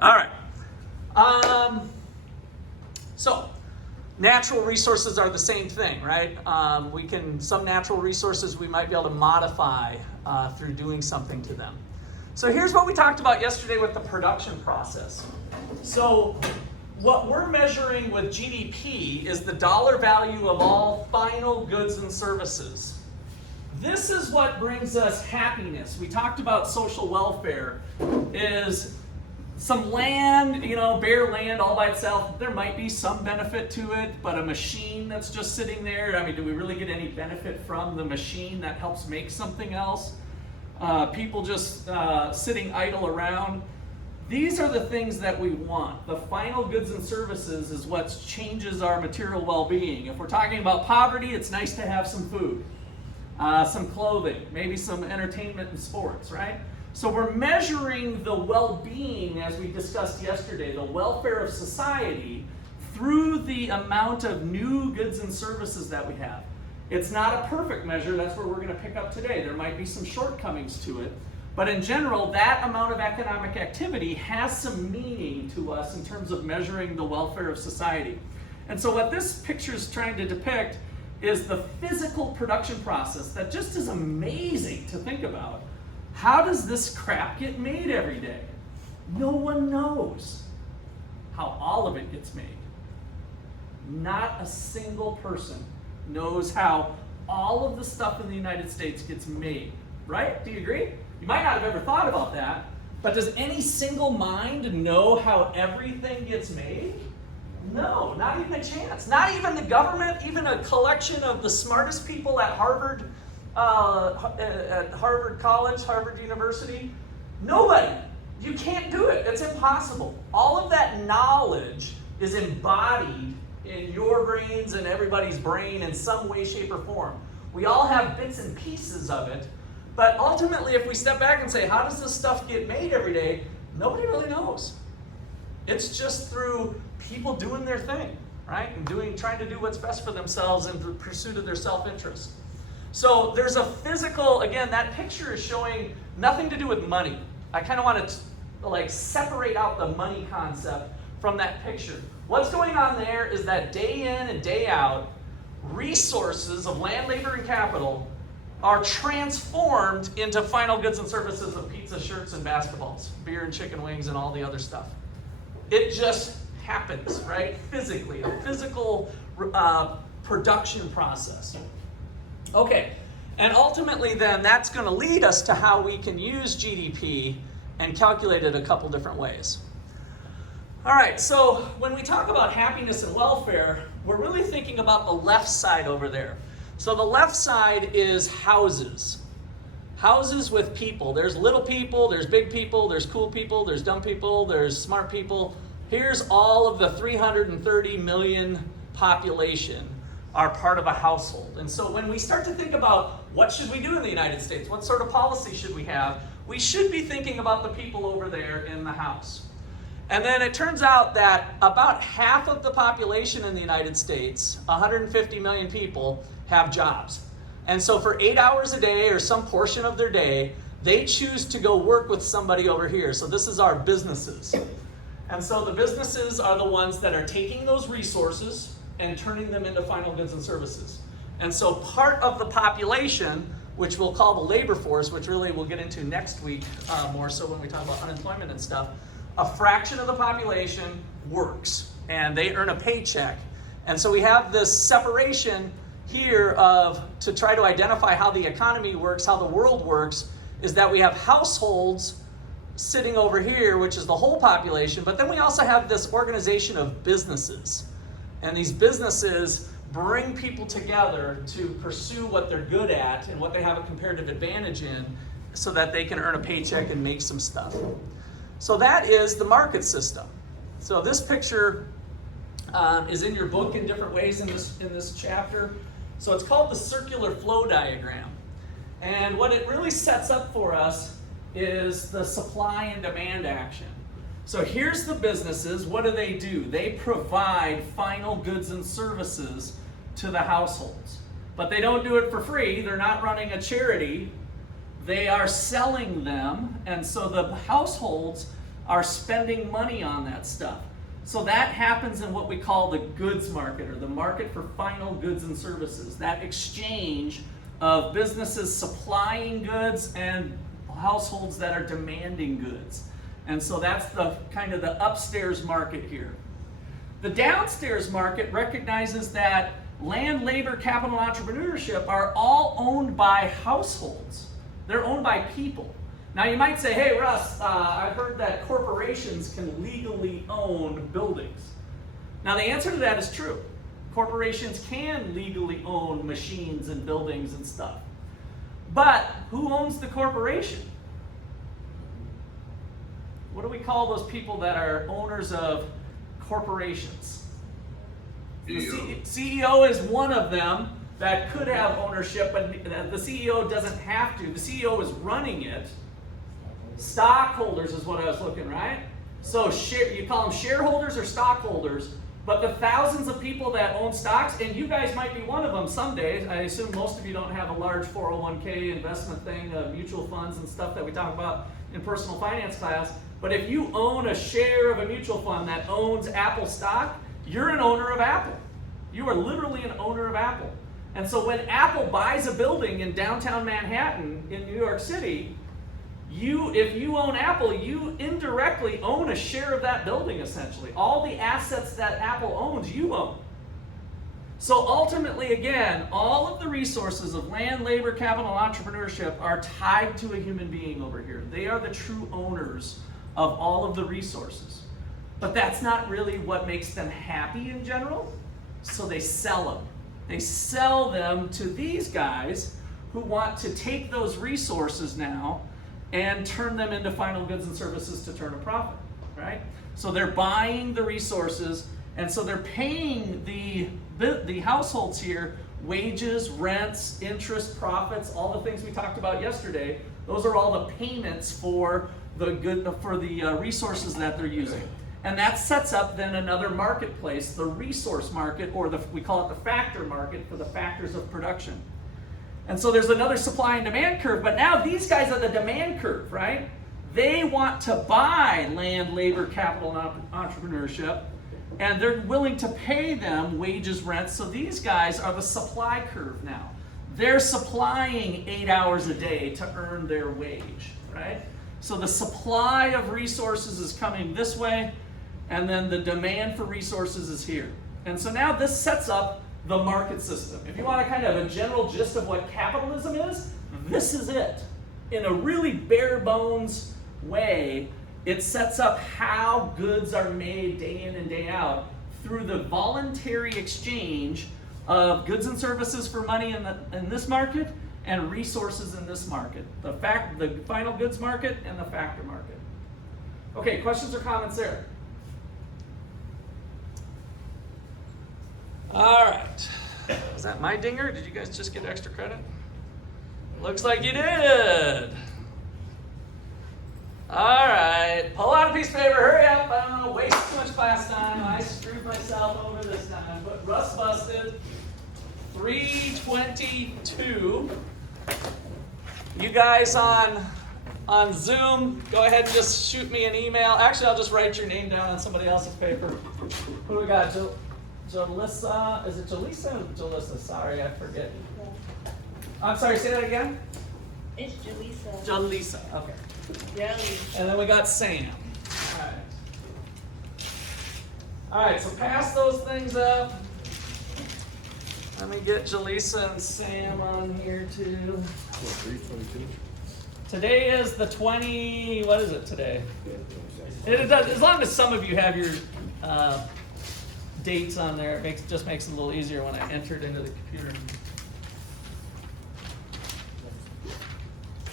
All right. So natural resources are the same thing, right? Some natural resources we might be able to modify through doing something to them. So here's what we talked about yesterday with the production process. So what we're measuring with GDP is the dollar value of all final goods and services. This is what brings us happiness. We talked about social welfare is some land, bare land all by itself. There might be some benefit to it, but a machine that's just sitting there, do we really get any benefit from the machine that helps make something else? People just sitting idle around. These are the things that we want. The final goods and services is what changes our material well-being. If we're talking about poverty, it's nice to have some food, some clothing, maybe some entertainment and sports, right? So we're measuring the well-being, as we discussed yesterday, the welfare of society through the amount of new goods and services that we have. It's not a perfect measure. That's where we're going to pick up today. There might be some shortcomings to it. But in general, that amount of economic activity has some meaning to us in terms of measuring the welfare of society. And so what this picture is trying to depict is the physical production process that just is amazing to think about. How does this crap get made every day? No one knows how all of it gets made. Not a single person knows how all of the stuff in the United States gets made, right? Do you agree? You might not have ever thought about that, but does any single mind know how everything gets made? No, not even a chance. Not even the government, even a collection of the smartest people at Harvard College, Harvard University. Nobody. You can't do it. It's impossible. All of that knowledge is embodied in your brains and everybody's brain in some way, shape, or form. We all have bits and pieces of it, but ultimately, if we step back and say, how does this stuff get made every day? Nobody really knows. It's just through people doing their thing, right? And trying to do what's best for themselves in the pursuit of their self-interest. So there's a physical, again, that picture is showing nothing to do with money. I kind of want to separate out the money concept from that picture. What's going on there is that day in and day out, resources of land, labor, and capital are transformed into final goods and services of pizza, shirts, and basketballs, beer and chicken wings, and all the other stuff. It just happens, right? Physically, a physical production process. Okay, and ultimately then that's going to lead us to how we can use GDP and calculate it a couple different ways. All right, so when we talk about happiness and welfare, we're really thinking about the left side over there. So the left side is houses. Houses with people. There's little people, there's big people, there's cool people, there's dumb people, there's smart people. Here's all of the 330 million population are part of a household. And so when we start to think about what should we do in the United States, what sort of policy should we have, we should be thinking about the people over there in the house. And then it turns out that about half of the population in the United States, 150 million people, have jobs. And so for 8 hours a day or some portion of their day, they choose to go work with somebody over here. So this is our businesses. And so the businesses are the ones that are taking those resources and turning them into final goods and services. And so part of the population, which we'll call the labor force, which really we'll get into next week more so when we talk about unemployment and stuff, a fraction of the population works and they earn a paycheck. And so we have this separation here to try to identify how the economy works, how the world works, is that we have households sitting over here, which is the whole population, but then we also have this organization of businesses. And these businesses bring people together to pursue what they're good at and what they have a comparative advantage in so that they can earn a paycheck and make some stuff. So that is the market system. So this picture is in your book in different ways in this chapter. So it's called the circular flow diagram. And what it really sets up for us is the supply and demand action. So here's the businesses. What do? They provide final goods and services to the households. But they don't do it for free. They're not running a charity. They are selling them. And so the households are spending money on that stuff. So that happens in what we call the goods market, or the market for final goods and services. That exchange of businesses supplying goods and households that are demanding goods. And so that's the kind of the upstairs market here. The downstairs market recognizes that land, labor, capital, and entrepreneurship are all owned by households. They're owned by people. Now you might say, hey Russ, I've heard that corporations can legally own buildings. Now the answer to that is true. Corporations can legally own machines and buildings and stuff. But who owns the corporation? What do we call those people that are owners of corporations? The CEO is one of them that could have ownership, but the CEO doesn't have to. The CEO is running it. Stockholders is what I was looking, right? So you call them shareholders or stockholders, but the thousands of people that own stocks, and you guys might be one of them someday. I assume most of you don't have a large 401k investment thing, mutual funds and stuff that we talk about in personal finance class. But if you own a share of a mutual fund that owns Apple stock, you're an owner of Apple. You are literally an owner of Apple. And so when Apple buys a building in downtown Manhattan in New York City, if you own Apple, you indirectly own a share of that building, essentially. All the assets that Apple owns, you own. So ultimately, again, all of the resources of land, labor, capital, and entrepreneurship are tied to a human being over here. They are the true owners of all of the resources. But that's not really what makes them happy in general, so they sell them. They sell them to these guys who want to take those resources now and turn them into final goods and services to turn a profit, right? So they're buying the resources, and so they're paying the households here wages, rents, interest, profits, all the things we talked about yesterday. Those are all the payments for the resources that they're using. And that sets up then another marketplace, the resource market, or we call it the factor market for the factors of production. And so there's another supply and demand curve, but now these guys are the demand curve, right? They want to buy land, labor, capital, and entrepreneurship, and they're willing to pay them wages, rent. So these guys are the supply curve now. They're supplying 8 hours a day to earn their wage, right? So the supply of resources is coming this way, and then the demand for resources is here. And so now this sets up the market system. If you want a kind of a general gist of what capitalism is, this is it. In a really bare bones way, it sets up how goods are made day in and day out through the voluntary exchange of goods and services for money in this market and resources in this market. The final goods market and the factor market. Okay, questions or comments there? All right. Is that my dinger? Did you guys just get extra credit? Looks like you did. All right. Pull out a piece of paper. Hurry up. I don't want to waste too much class time. I screwed myself over this time. But Russ busted. 322. You guys on Zoom, go ahead and just shoot me an email. Actually, I'll just write your name down on somebody else's paper. Who do we got? Jalissa, is it Jalissa or Jalissa? Sorry, I forget. I'm sorry, say that again? It's Jalissa. Jalissa, okay. Jelly. And then we got Sam. All right. All right, so pass those things up. Let me get Jalissa and Sam on here too. What, 322? Today is the 20, what is it today? It does, as long as some of you have your dates on there, it just makes it a little easier when I enter it into the computer.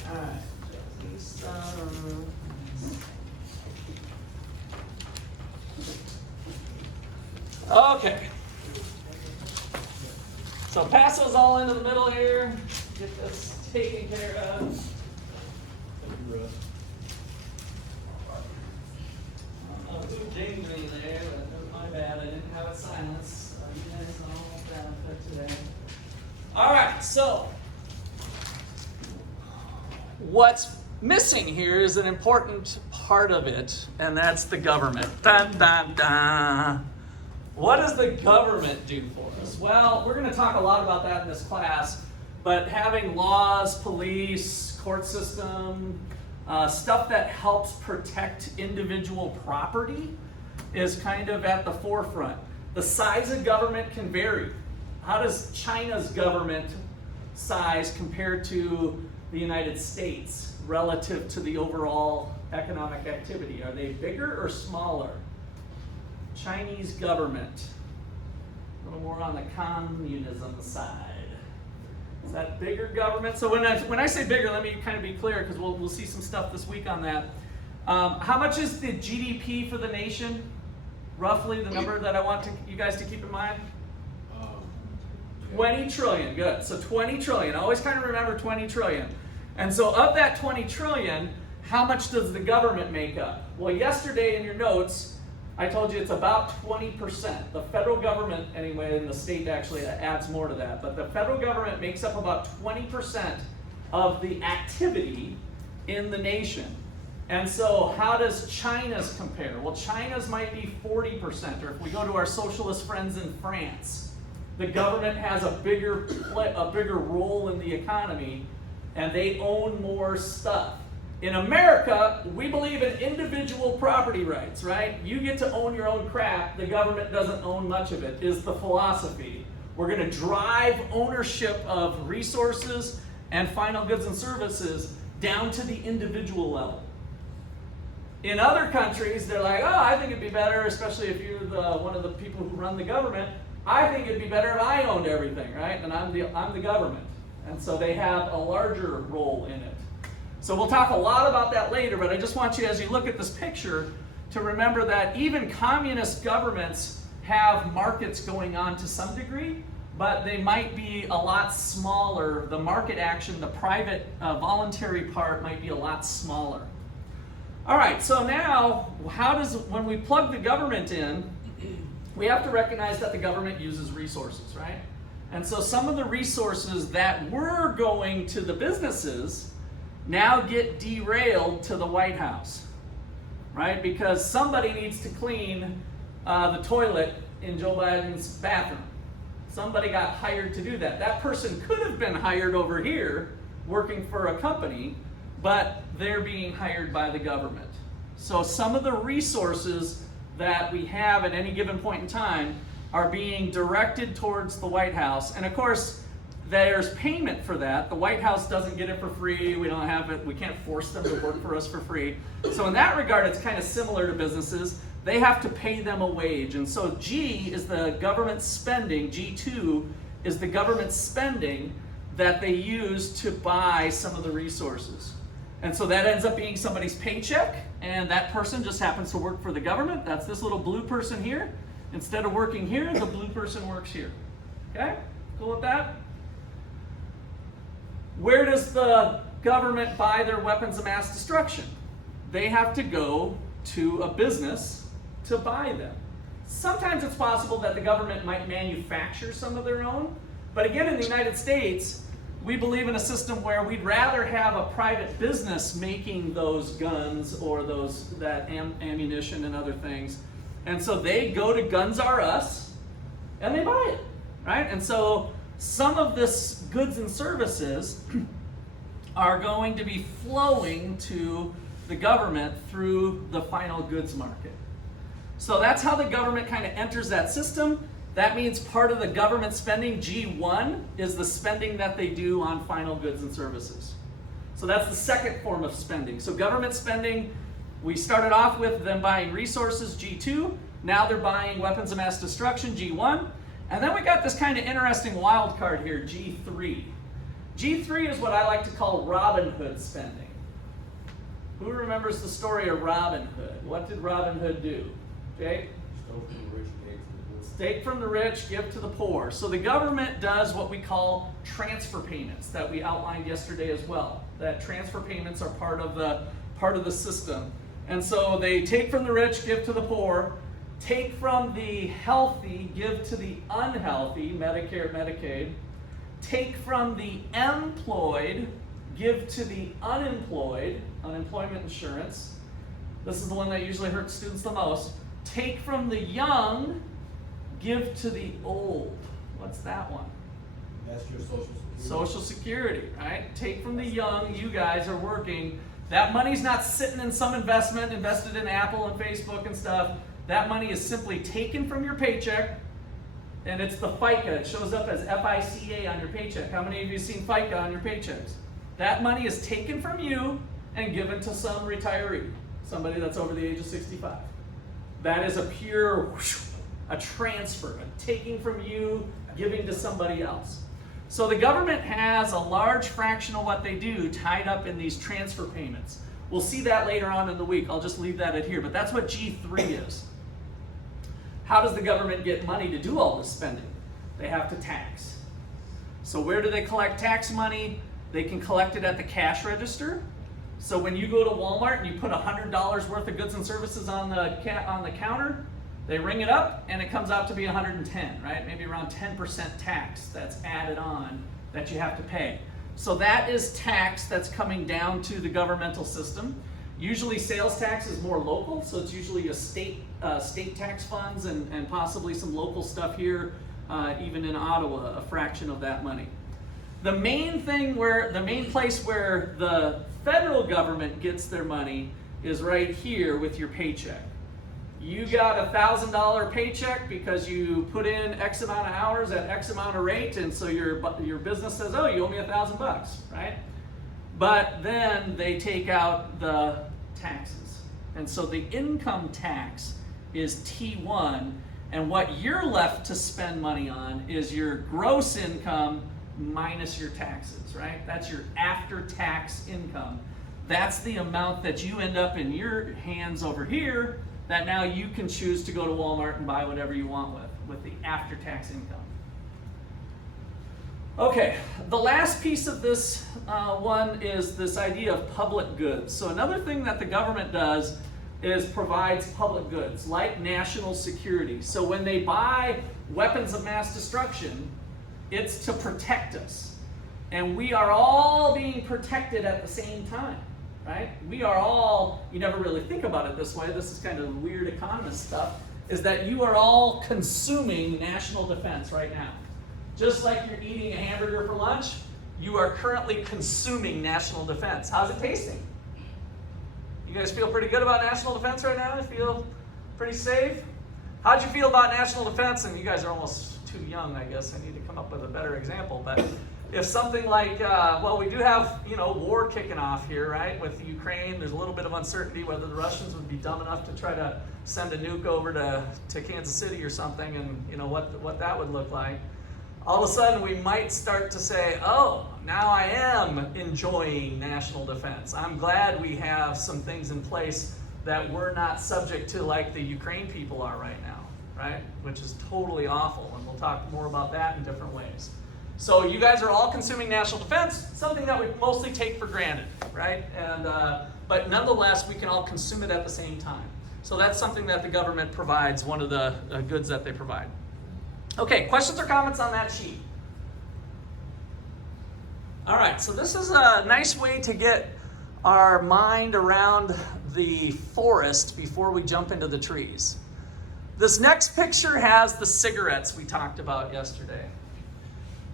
All right. Okay. So pass those all into the middle here. Get this taken care of. I don't know who dinged me there, but that was my bad. I didn't have it silenced. So you guys all benefit today. All right, so what's missing here is an important part of it, and that's the government. Dun, dun, dun. What does the government do for us? Well, we're going to talk a lot about that in this class, but having laws, police, court system, stuff that helps protect individual property is kind of at the forefront. The size of government can vary. How does China's government size compare to the United States relative to the overall economic activity? Are they bigger or smaller? Chinese government, a little more on the communism side. Is that bigger government? So when I say bigger, let me kind of be clear, because we'll see some stuff this week on that. How much is the GDP for the nation? Roughly the number that I want you guys to keep in mind? 20 trillion, good. So 20 trillion, always kind of remember 20 trillion. And so of that 20 trillion, how much does the government make up? Well, yesterday in your notes, I told you it's about 20%. The federal government, anyway, and the state actually adds more to that, but the federal government makes up about 20% of the activity in the nation. And so how does China's compare? Well, China's might be 40%, or if we go to our socialist friends in France, the government has a bigger role in the economy, and they own more stuff. In America, we believe in individual property rights, right? You get to own your own crap. The government doesn't own much of it, is the philosophy. We're going to drive ownership of resources and final goods and services down to the individual level. In other countries, they're like, oh, I think it'd be better, especially if you're one of the people who run the government, I think it'd be better if I owned everything, right? And I'm the government. And so they have a larger role in it. So we'll talk a lot about that later, but I just want you, as you look at this picture, to remember that even communist governments have markets going on to some degree, but they might be a lot smaller. The market action, the private voluntary part might be a lot smaller. All right, so now, when we plug the government in, we have to recognize that the government uses resources, right? And so some of the resources that were going to the businesses now get derailed to the White House, right? Because somebody needs to clean the toilet in Joe Biden's bathroom. Somebody got hired to do that. That person could have been hired over here working for a company, but they're being hired by the government. So some of the resources that we have at any given point in time are being directed towards the White House. And of course, there's payment for that. The White House doesn't get it for free. We don't have it. We can't force them to work for us for free. So in that regard, it's kind of similar to businesses. They have to pay them a wage. And so G is the government spending. G2 is the government spending that they use to buy some of the resources. And so that ends up being somebody's paycheck, and that person just happens to work for the government. That's this little blue person here. Instead of working here, the blue person works here. Okay? Cool with that? Where does the government buy their weapons of mass destruction? They have to go to a business to buy them. Sometimes it's possible that the government might manufacture some of their own, but again, in the United States, we believe in a system where we'd rather have a private business making those guns or that ammunition and other things. And so they go to Guns R Us and they buy it, right? And so some of this goods and services are going to be flowing to the government through the final goods market. So that's how the government kind of enters that system. That means part of the government spending, G1, is the spending that they do on final goods and services. So that's the second form of spending. So government spending, we started off with them buying resources, G2. Now they're buying weapons of mass destruction, G1. And then we got this kind of interesting wild card here, G3. G3 is what I like to call Robin Hood spending. Who remembers the story of Robin Hood? What did Robin Hood do? Jake? Take from the rich, give to the poor. So the government does what we call transfer payments that we outlined yesterday as well. That transfer payments are part of the system. And so they take from the rich, give to the poor. Take from the healthy, give to the unhealthy, Medicare, Medicaid. Take from the employed, give to the unemployed, unemployment insurance. This is the one that usually hurts students the most. Take from the young, give to the old. What's that one? That's your Social Security. Social Security, right? Take from the young, you guys are working. That money's not sitting in some investment, invested in Apple and Facebook and stuff. That money is simply taken from your paycheck, and it's the FICA. It shows up as FICA on your paycheck. How many of you have seen FICA on your paychecks? That money is taken from you and given to some retiree, somebody that's over the age of 65. That is a pure, a transfer, a taking from you, giving to somebody else. So the government has a large fraction of what they do tied up in these transfer payments. We'll see that later on in the week. I'll just leave that at here, but that's what G3 is. How does the government get money to do all this spending? They have to tax. So where do they collect tax money? They can collect it at the cash register. So when you go to Walmart and you put $100 worth of goods and services on the counter, they ring it up and it comes out to be 110, right? Maybe around 10% tax that's added on that you have to pay. So that is tax that's coming down to the governmental system. Usually sales tax is more local, so it's usually a state tax funds and possibly some local stuff here, even in Ottawa, a fraction of that money. The main place where the federal government gets their money is right here with your paycheck. You got a $1,000 paycheck because you put in X amount of hours at X amount of rate, and so your business says, oh, you owe me $1,000, right? But then they take out the taxes. And so the income tax is T1, and what you're left to spend money on is your gross income minus your taxes, right? That's your after-tax income. That's the amount that you end up in your hands over here that now you can choose to go to Walmart and buy whatever you want with the after-tax income. Okay, the last piece of this one is this idea of public goods. So another thing that the government does is provides public goods, like national security. So when they buy weapons of mass destruction, it's to protect us. And we are all being protected at the same time, right? We are all, you never really think about it this way, this is kind of weird economist stuff, is that you are all consuming national defense right now. Just like you're eating a hamburger for lunch, you are currently consuming national defense. How's it tasting? You guys feel pretty good about national defense right now? You feel pretty safe? How'd you feel about national defense? And you guys are almost too young, I guess. I need to come up with a better example. But if something like, well, we do have, war kicking off here, right? With Ukraine, there's a little bit of uncertainty whether the Russians would be dumb enough to try to send a nuke over to Kansas City or something, and what that would look like. All of a sudden, we might start to say, oh, now I am enjoying national defense. I'm glad we have some things in place that we're not subject to like the Ukraine people are right now, right? Which is totally awful, and we'll talk more about that in different ways. So you guys are all consuming national defense, something that we mostly take for granted, right? But nonetheless, we can all consume it at the same time. So that's something that the government provides, one of the goods that they provide. Okay, questions or comments on that sheet? All right, so this is a nice way to get our mind around the forest before we jump into the trees. This next picture has the cigarettes we talked about yesterday.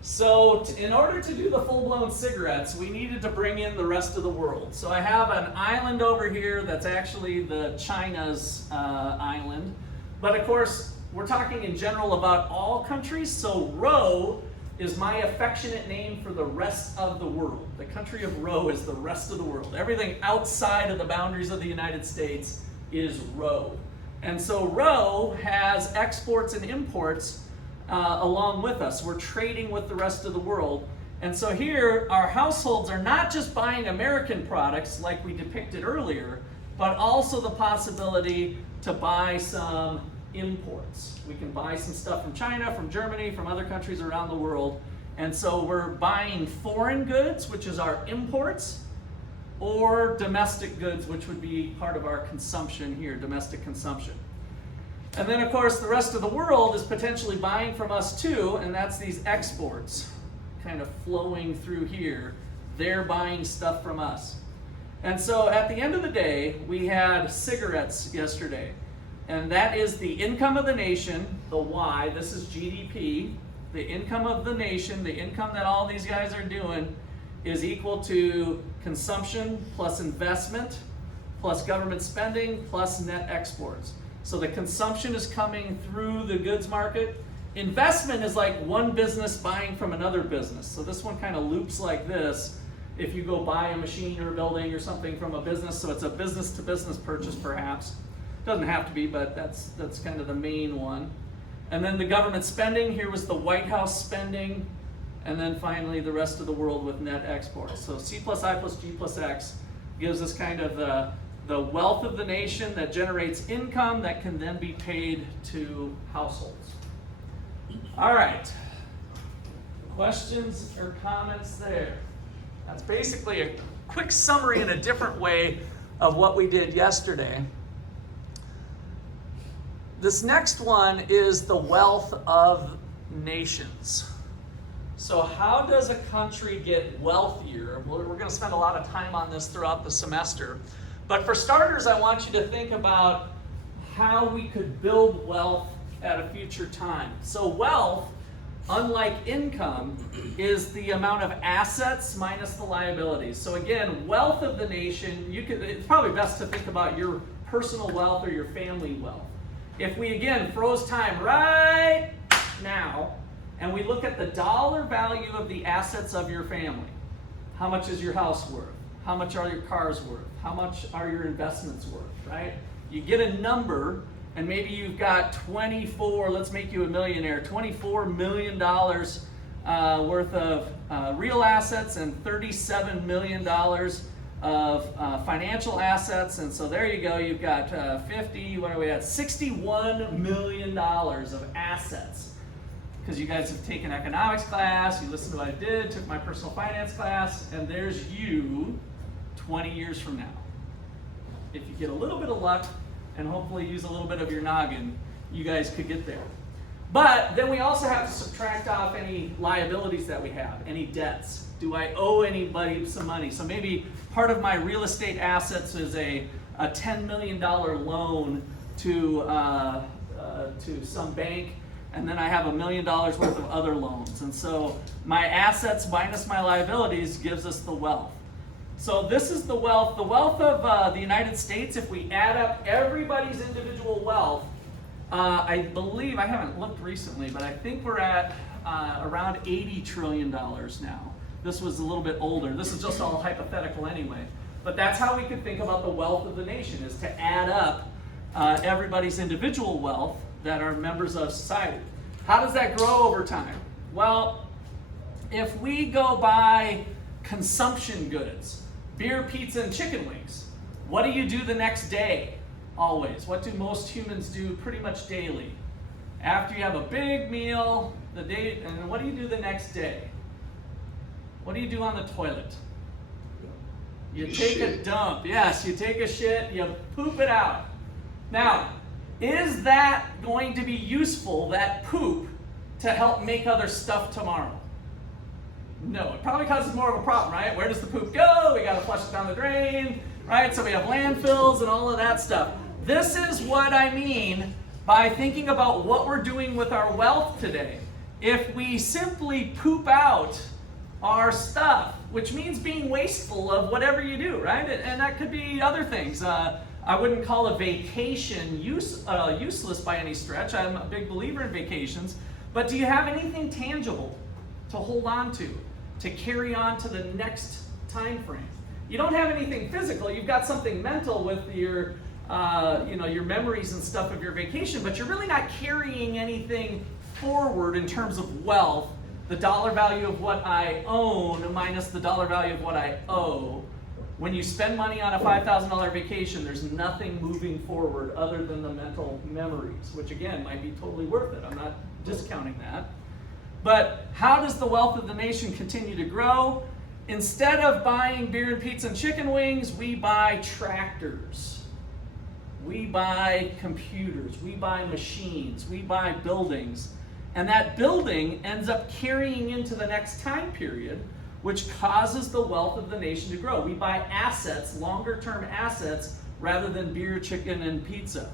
So in order to do the full-blown cigarettes, we needed to bring in the rest of the world. So I have an island over here that's actually the China's island. But of course, we're talking in general about all countries, so Rho is my affectionate name for the rest of the world. The country of Rho is the rest of the world. Everything outside of the boundaries of the United States is Rho. And so Rho has exports and imports along with us. We're trading with the rest of the world. And so here, our households are not just buying American products like we depicted earlier, but also the possibility to buy some imports. We can buy some stuff from China, from Germany, from other countries around the world. And so we're buying foreign goods, which is our imports, or domestic goods, which would be part of our consumption here, domestic consumption. And then, of course, the rest of the world is potentially buying from us too, and that's these exports kind of flowing through here. They're buying stuff from us. And so at the end of the day, we had cigarettes yesterday. And that is the income of the nation, the Y, this is GDP. The income of the nation, the income that all these guys are doing, is equal to consumption plus investment plus government spending plus net exports. So the consumption is coming through the goods market. Investment is like one business buying from another business. So this one kind of loops like this. If you go buy a machine or a building or something from a business, so it's a business to business purchase perhaps. Doesn't have to be, but that's kind of the main one. And then the government spending, here was the White House spending. And then finally the rest of the world with net exports. So C plus I plus G plus X gives us kind of the wealth of the nation that generates income that can then be paid to households. All right. Questions or comments there? That's basically a quick summary in a different way of what we did yesterday. This next one is the wealth of nations. So how does a country get wealthier? We're going to spend a lot of time on this throughout the semester. But for starters, I want you to think about how we could build wealth at a future time. So wealth, unlike income, is the amount of assets minus the liabilities. So again, wealth of the nation, it's probably best to think about your personal wealth or your family wealth. If we again froze time right now, and we look at the dollar value of the assets of your family, how much is your house worth? How much are your cars worth? How much are your investments worth, right? You get a number, and maybe you've got 24, let's make you a millionaire, $24 million worth of real assets and $37 million of financial assets. And so there you go, you've got 50, what are we at? $61 million of assets. Because you guys have taken economics class, you listened to what I did, took my personal finance class, and there's you 20 years from now. If you get a little bit of luck and hopefully use a little bit of your noggin, you guys could get there. But then we also have to subtract off any liabilities that we have, any debts. Do I owe anybody some money? So maybe part of my real estate assets is a $10 million loan to some bank, and then I have $1 million worth of other loans. And so my assets minus my liabilities gives us the wealth. So this is the wealth. The wealth of the United States, if we add up everybody's individual wealth, I believe, I haven't looked recently, but I think we're at around $80 trillion now. This was a little bit older. This is just all hypothetical anyway. But that's how we can think about the wealth of the nation, is to add up everybody's individual wealth that are members of society. How does that grow over time? Well, if we go buy consumption goods, beer, pizza, and chicken wings, what do you do the next day? Always. What do most humans do pretty much daily? After you have a big meal, and what do you do the next day? What do you do on the toilet? You take a dump. Yes, you take a shit, you poop it out. Now, is that going to be useful, that poop, to help make other stuff tomorrow? No, it probably causes more of a problem, right? Where does the poop go? We gotta flush it down the drain, right? So we have landfills and all of that stuff. This is what I mean by thinking about what we're doing with our wealth today. If we simply poop out our stuff, which means being wasteful of whatever you do, right? And that could be other things. I wouldn't call a vacation useless by any stretch. I'm a big believer in vacations. But do you have anything tangible to hold on to carry on to the next time frame? You don't have anything physical. You've got something mental with your memories and stuff of your vacation, but you're really not carrying anything forward in terms of wealth. The dollar value of what I own minus the dollar value of what I owe. When you spend money on a $5,000 vacation, there's nothing moving forward other than the mental memories, which again might be totally worth it. I'm not discounting that. But how does the wealth of the nation continue to grow? Instead of buying beer and pizza and chicken wings, we buy tractors. We buy computers. We buy machines. We buy buildings. And that building ends up carrying into the next time period which causes the wealth of the nation to grow. We buy assets, longer-term assets, rather than beer, chicken, and pizza.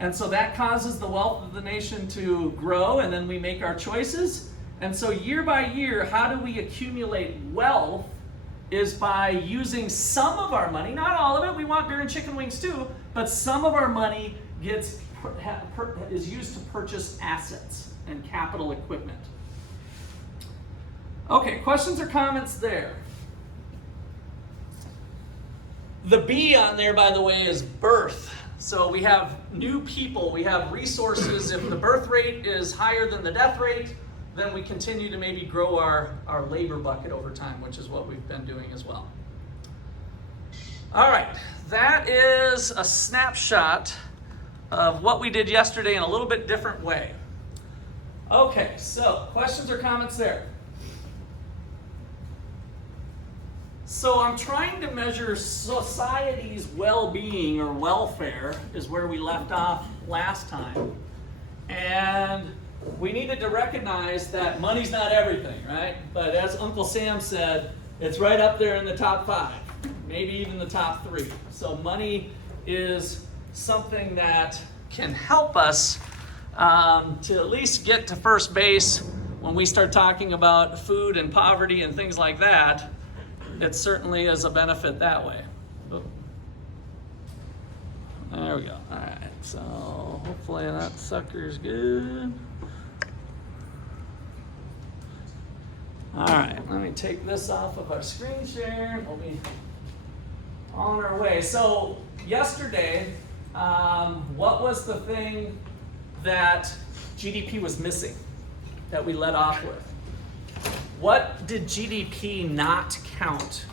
And so that causes the wealth of the nation to grow, and then we make our choices. And so year by year, how do we accumulate wealth is by using some of our money, not all of it, we want beer and chicken wings too, but some of our money is used to purchase assets and capital equipment. Okay, questions or comments there? The B on there, by the way, is birth. So we have new people, we have resources. If the birth rate is higher than the death rate, then we continue to maybe grow our labor bucket over time, which is what we've been doing as well. All right, that is a snapshot of what we did yesterday in a little bit different way. Okay, so questions or comments there? So I'm trying to measure society's well-being or welfare is where we left off last time. And we needed to recognize that money's not everything, right? But as Uncle Sam said, it's right up there in the top 5, maybe even the top 3. So money is something that can help us to at least get to first base when we start talking about food and poverty and things like that. It certainly is a benefit that way. Oh. There we go. All right, so hopefully that sucker's good. All right, let me take this off of our screen share. We'll be on our way. So yesterday, what was the thing that GDP was missing that we let off with? What did GDP not count?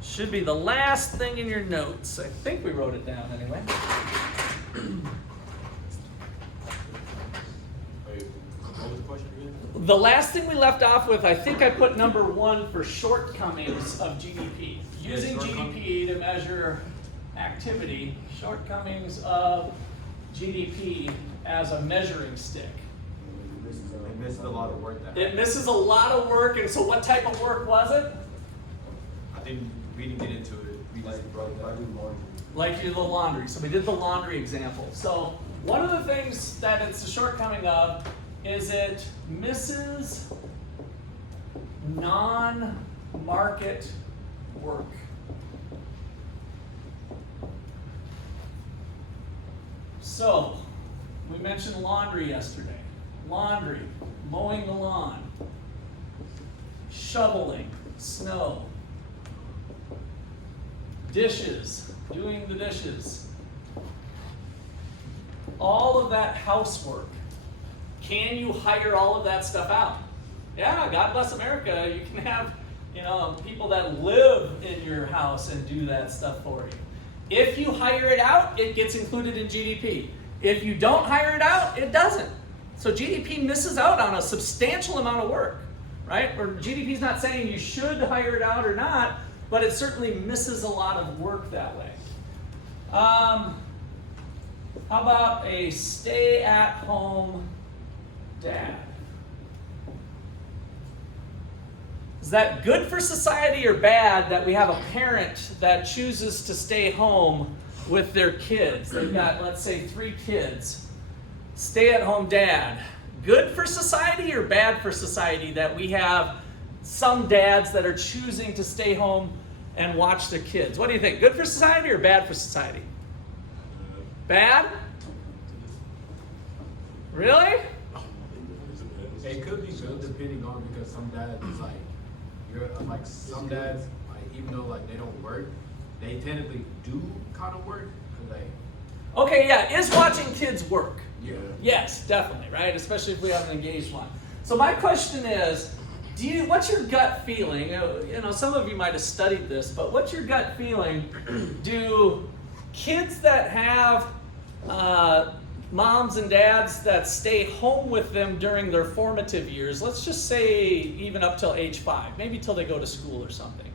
Should be the last thing in your notes. I think we wrote it down anyway. What was the question again? The last thing we left off with, I think I put number 1 for shortcomings of GDP. Using GDP to measure activity, shortcomings of GDP as a measuring stick. It misses a lot of work. It misses a lot of work, and so what type of work was it? I think we didn't get into it. We just brought that. Like the laundry. So we did the laundry example. So one of the things that it's a shortcoming of is it misses non-market work. So we mentioned laundry yesterday. Laundry, mowing the lawn, shoveling snow, dishes, doing the dishes. All of that housework. Can you hire all of that stuff out? Yeah, God bless America. You can have, people that live in your house and do that stuff for you. If you hire it out, it gets included in GDP. If you don't hire it out, it doesn't. So GDP misses out on a substantial amount of work, right? Or GDP is not saying you should hire it out or not, but it certainly misses a lot of work that way. How about a stay-at-home dad? Is that good for society or bad that we have a parent that chooses to stay home with their kids? They've got, let's say, 3 kids. Stay-at-home dad. Good for society or bad for society that we have some dads that are choosing to stay home and watch their kids? What do you think? Good for society or bad for society? Bad? Really? It could be good depending on, because some dads some dads, even though they don't work, they technically do kind of work because they. Okay, yeah. Is watching kids work? Yeah. Yes, definitely, right? Especially if we have an engaged one. So my question is, what's your gut feeling? Some of you might have studied this, but what's your gut feeling? Do kids that have moms and dads that stay home with them during their formative years, let's just say even up till age 5, maybe till they go to school or something,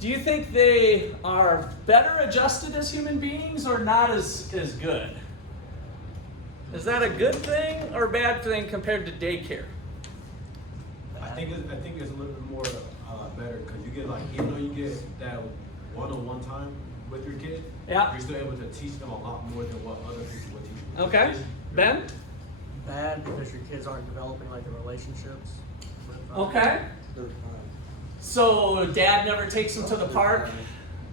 do you think they are better adjusted as human beings or not as good? Is that a good thing or bad thing compared to daycare? think it's a little bit more better because you get like, even though you get that one-on-one time with your kid, Yeah. you're still able to teach them a lot more than what other people would teach them. Okay. Ben? Bad because your kids aren't developing like the relationships. Okay. So dad never takes them to the park.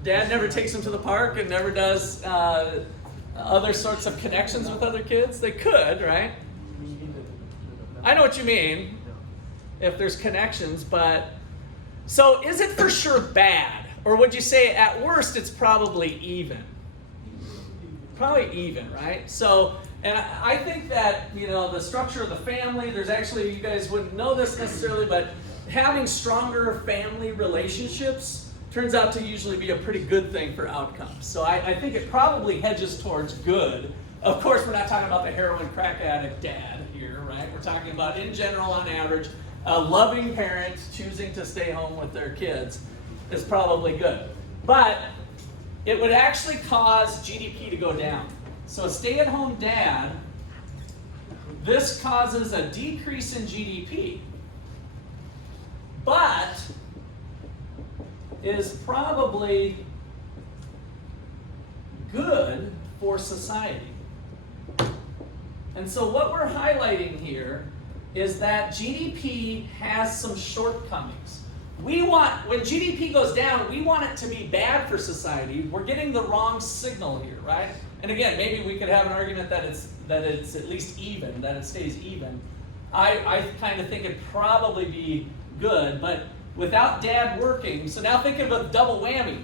Dad never takes them to the park and never does other sorts of connections with other kids. They could, right? I know what you mean. If there's connections, but so is it for sure bad, or would you say at worst it's probably even? Probably even, right? So, and I think that, you know, the structure of the family, there's actually, you guys wouldn't know this necessarily, but having stronger family relationships turns out to usually be a pretty good thing for outcomes. So I think it probably hedges towards good. Of course, we're not talking about the heroin crack addict dad here, right? We're talking about, in general, on average, a loving parent choosing to stay home with their kids is probably good. But it would actually cause GDP to go down. So a stay-at-home dad, this causes a decrease in GDP, but is probably good for society. And so what we're highlighting here is that GDP has some shortcomings. We want, when GDP goes down, we want it to be bad for society. We're getting the wrong signal here, right? And again, maybe we could have an argument that it's at least even, that it stays even. I kind of think it'd probably be good, but without dad working, so now think of a double whammy.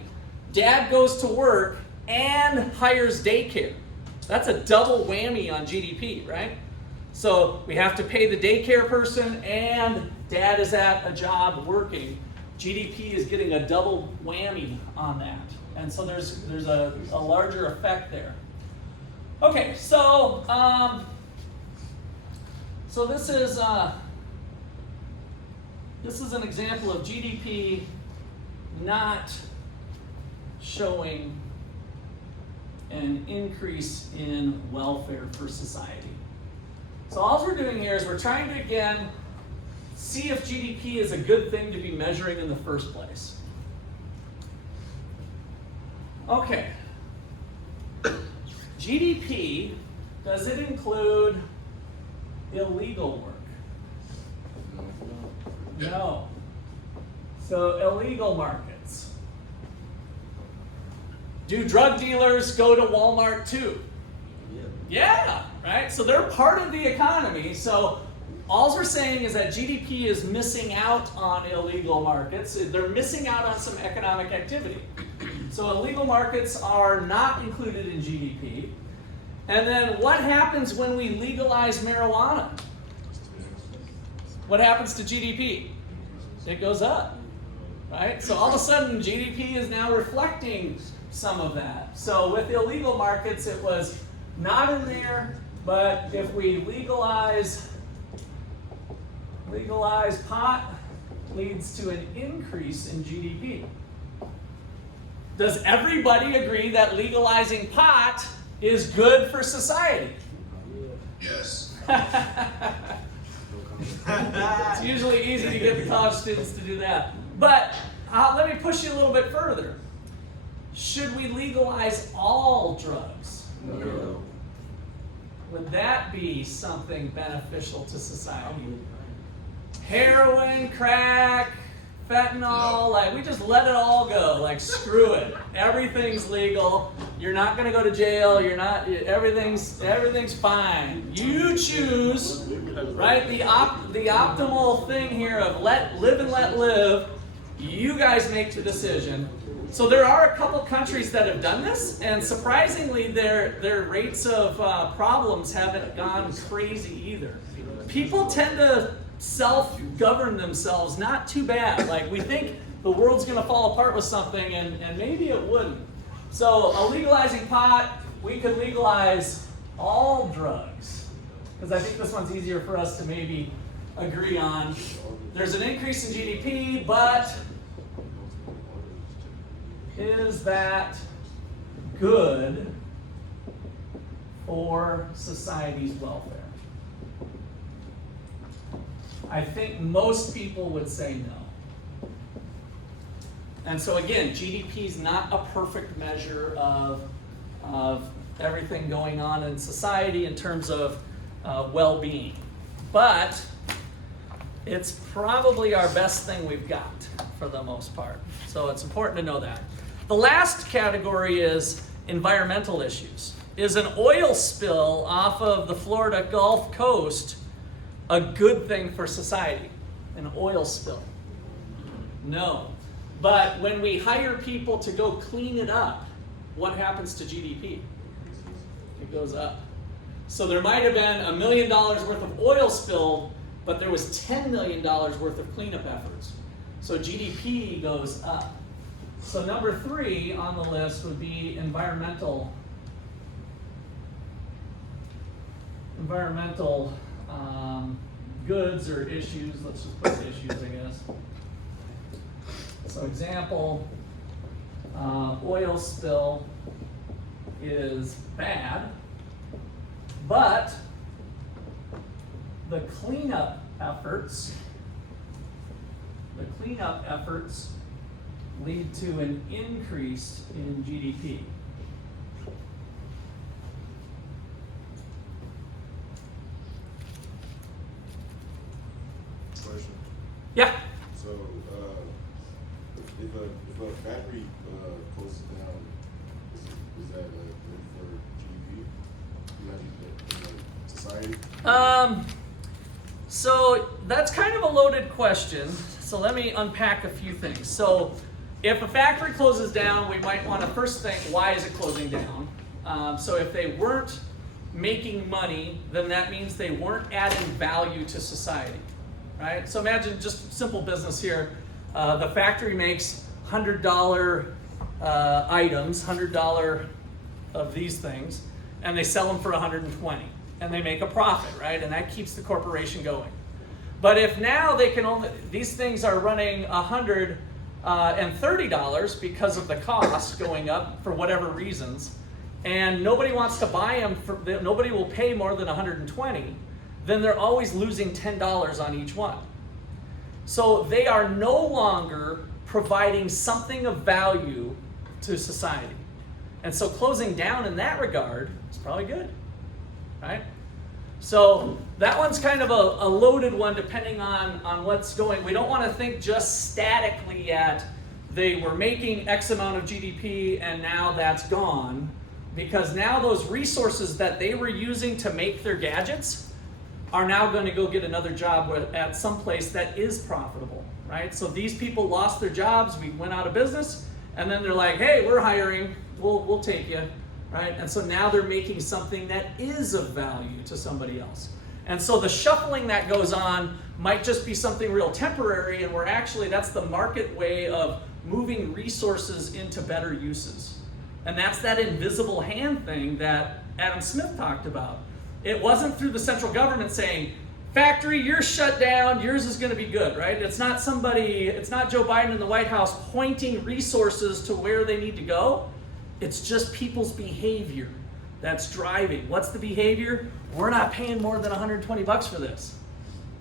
Dad goes to work and hires daycare. That's a double whammy on GDP, right? So we have to pay the daycare person and dad is at a job working. GDP is getting a double whammy on that. And so there's a larger effect there. Okay, so this is an example of GDP not showing an increase in welfare for society. So all we're doing here is we're trying to, again, see if GDP is a good thing to be measuring in the first place. Okay. GDP, does it include illegal work? No. So illegal markets. Do drug dealers go to Walmart too? Yeah, right? So they're part of the economy. So all we're saying is that GDP is missing out on illegal markets. They're missing out on some economic activity. So illegal markets are not included in GDP. And then what happens when we legalize marijuana? What happens to GDP? It goes up, right? So all of a sudden GDP is now reflecting some of that. So with illegal markets, it was not in there, but if we legalize pot, leads to an increase in GDP. Does everybody agree that legalizing pot is good for society? Yes. It's usually easy to get the college students to do that. But let me push you a little bit further. Should we legalize all drugs? No. Would that be something beneficial to society? Heroin, crack, fentanyl, like we just let it all go. Like screw it. Everything's legal. You're not gonna go to jail. You're not. Everything's fine. You choose, right? The optimal thing here of live and let live. You guys make the decision. So there are a couple countries that have done this, and surprisingly, their rates of problems haven't gone crazy either. People tend to self-govern themselves not too bad. Like we think the world's going to fall apart with something, and maybe it wouldn't. So legalizing pot, we could legalize all drugs, because I think this one's easier for us to maybe agree on. There's an increase in GDP, but is that good for society's welfare? I think most people would say no. And so again, GDP is not a perfect measure of everything going on in society in terms of well-being. But it's probably our best thing we've got for the most part. So it's important to know that. The last category is environmental issues. Is an oil spill off of the Florida Gulf Coast a good thing for society? An oil spill? No. But when we hire people to go clean it up, what happens to GDP? It goes up. So there might have been $1 million worth of oil spilled, but there was $10 million worth of cleanup efforts. So GDP goes up. So number 3 on the list would be environmental goods or issues. Let's just put issues, I guess. So example, oil spill is bad, but the cleanup efforts lead to an increase in GDP. Question. Yeah. So, if a factory closes down, is that good for GDP? Society? So that's kind of a loaded question. So let me unpack a few things. So if a factory closes down, we might want to first think, why is it closing down? So if they weren't making money, then that means they weren't adding value to society, right? So imagine just simple business here. The factory makes $100 items, $100 of these things, and they sell them for $120, and they make a profit, right? And that keeps the corporation going. But if now they can only, these things are running $130 because of the cost going up for whatever reasons, and nobody wants to buy them, nobody will pay more than $120, then they're always losing $10 on each one. So they are no longer providing something of value to society. And so closing down in that regard is probably good, right? So that one's kind of a loaded one depending on what's going. We don't want to think just statically at they were making X amount of GDP and now that's gone, because now those resources that they were using to make their gadgets are now going to go get another job at some place that is profitable, right? So these people lost their jobs, we went out of business, and then they're like, hey, we're hiring, we'll take you. Right? And so now they're making something that is of value to somebody else. And so the shuffling that goes on might just be something real temporary, and that's the market way of moving resources into better uses. And that's that invisible hand thing that Adam Smith talked about. It wasn't through the central government saying, factory, you're shut down, yours is going to be good, right? It's not Joe Biden in the White House pointing resources to where they need to go. It's just people's behavior that's driving. What's the behavior? We're not paying more than $120 for this.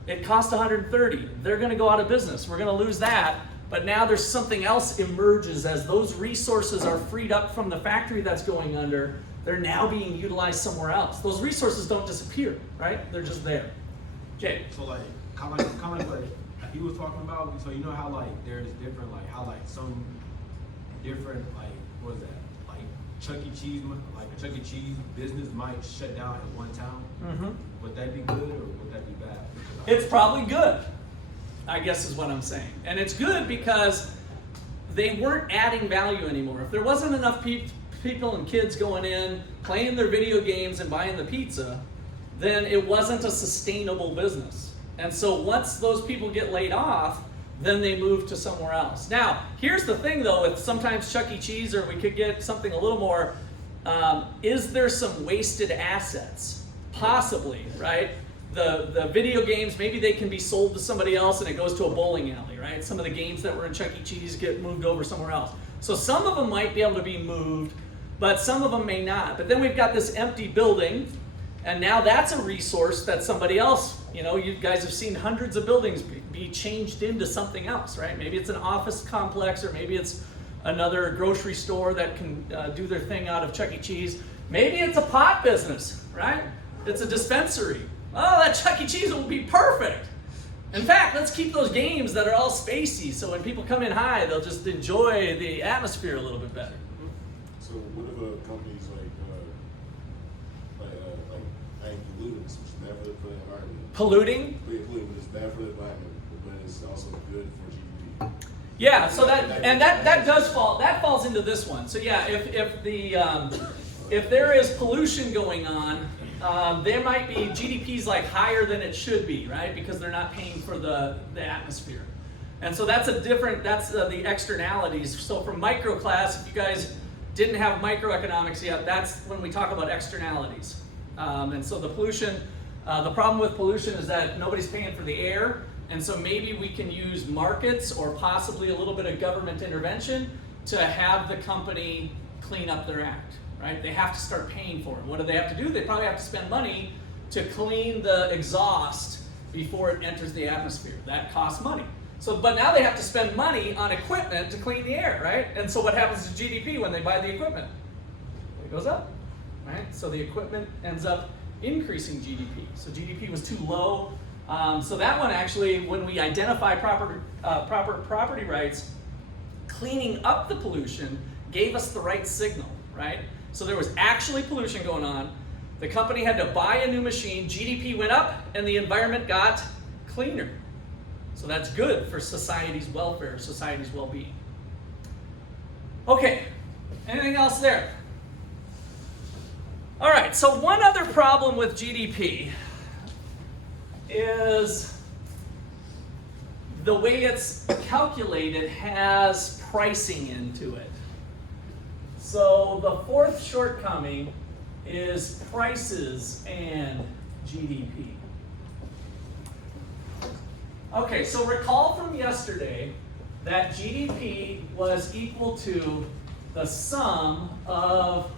It cost $130. They're going to go out of business. We're going to lose that. But now there's something else emerges as those resources are freed up from the factory that's going under. They're now being utilized somewhere else. Those resources don't disappear, right? They're just there. Jay. So like, kind of like what he was talking about. So you know how like there's different some different what is that? Chuck E. Cheese, like a Chuck E. Cheese business might shut down in one town. Mm-hmm. Would that be good or would that be bad? It's probably good, I guess is what I'm saying. And it's good because they weren't adding value anymore. If there wasn't enough people and kids going in, playing their video games and buying the pizza, then it wasn't a sustainable business. And so once those people get laid off, then they move to somewhere else. Now, here's the thing though, with sometimes Chuck E. Cheese, or we could get something a little more, is there some wasted assets? Possibly, right? The video games, maybe they can be sold to somebody else and it goes to a bowling alley, right? Some of the games that were in Chuck E. Cheese get moved over somewhere else. So some of them might be able to be moved, but some of them may not. But then we've got this empty building, And now that's a resource that somebody else, you guys have seen hundreds of buildings be changed into something else, right? Maybe it's an office complex, or maybe it's another grocery store that can do their thing out of Chuck E. Cheese. Maybe it's a pot business, right? It's a dispensary. Oh, that Chuck E. Cheese will be perfect. In fact, let's keep those games that are all spacey, so when people come in high, they'll just enjoy the atmosphere a little bit better. So what if a company's like polluting, which is bad for the environment? Polluting? Polluting, but it's bad for the environment, but it's also good for GDP. Yeah, so that falls into this one. So yeah, if there is pollution going on, there might be GDP's like higher than it should be, right? Because they're not paying for the atmosphere. And so that's the externalities. So from microclass, if you guys didn't have microeconomics yet, that's when we talk about externalities. And so the pollution, the problem with pollution is that nobody's paying for the air. And so maybe we can use markets or possibly a little bit of government intervention to have the company clean up their act, right? They have to start paying for it. What do they have to do? They probably have to spend money to clean the exhaust before it enters the atmosphere. That costs money. So, but now they have to spend money on equipment to clean the air, right? And so what happens to GDP when they buy the equipment? It goes up, right? So the equipment ends up increasing GDP. So GDP was too low. So that one actually, when we identify proper property rights, cleaning up the pollution gave us the right signal, right? So there was actually pollution going on. The company had to buy a new machine, GDP went up, and the environment got cleaner. So that's good for society's welfare, society's well-being. Okay, anything else there? All right, so one other problem with GDP is the way it's calculated has pricing into it. So the fourth shortcoming is prices and GDP. Okay, so recall from yesterday that GDP was equal to the sum of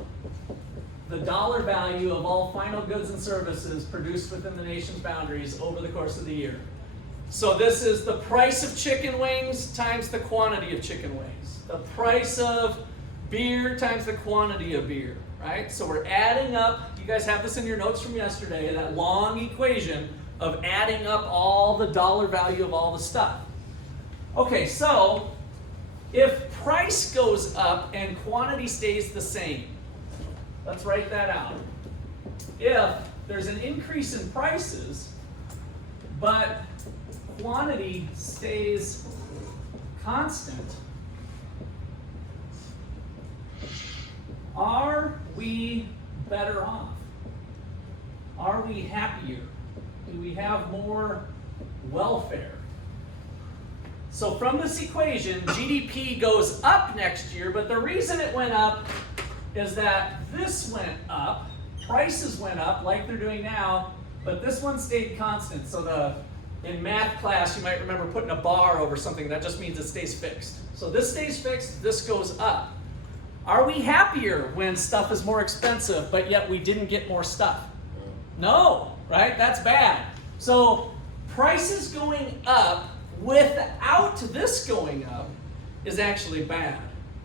the dollar value of all final goods and services produced within the nation's boundaries over the course of the year. So this is the price of chicken wings times the quantity of chicken wings. The price of beer times the quantity of beer, right? So we're adding up, you guys have this in your notes from yesterday, that long equation of adding up all the dollar value of all the stuff. Okay, so if price goes up and quantity stays the same, let's write that out. If there's an increase in prices, but quantity stays constant, are we better off? Are we happier? Do we have more welfare? So from this equation, GDP goes up next year, but the reason it went up is that this went up, prices went up like they're doing now, but this one stayed constant. So in math class, you might remember putting a bar over something. That just means it stays fixed. So this stays fixed, this goes up. Are we happier when stuff is more expensive, but yet we didn't get more stuff? No, right? That's bad. So prices going up without this going up is actually bad.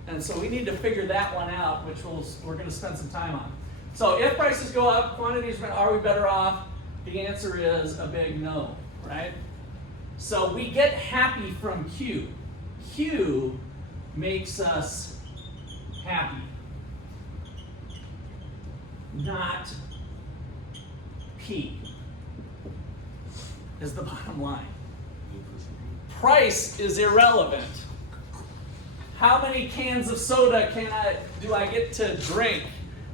And so we need to figure that one out, which we're going to spend some time on. So if prices go up, quantities, are we better off? The answer is a big no, right? So we get happy from Q. Q makes us happy, not P is the bottom line. Price is irrelevant. How many cans of soda do I get to drink?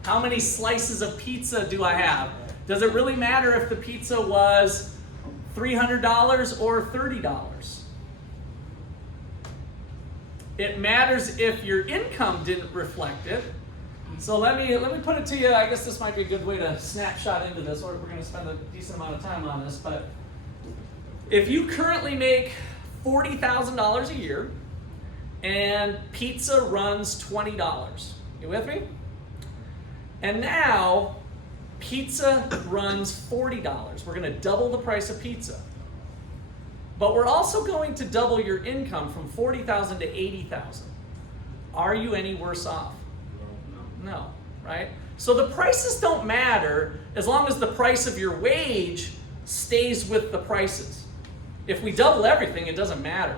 How many slices of pizza do I have? Does it really matter if the pizza was $300 or $30? It matters if your income didn't reflect it. So let me put it to you. I guess this might be a good way to snapshot into this, or we're going to spend a decent amount of time on this. But if you currently make $40,000 a year, and pizza runs $20. You with me? And now Pizza runs $40. We're going to double the price of pizza. But we're also going to double your income from $40,000 to $80,000. Are you any worse off? No, right? So the prices don't matter as long as the price of your wage stays with the prices. If we double everything, it doesn't matter.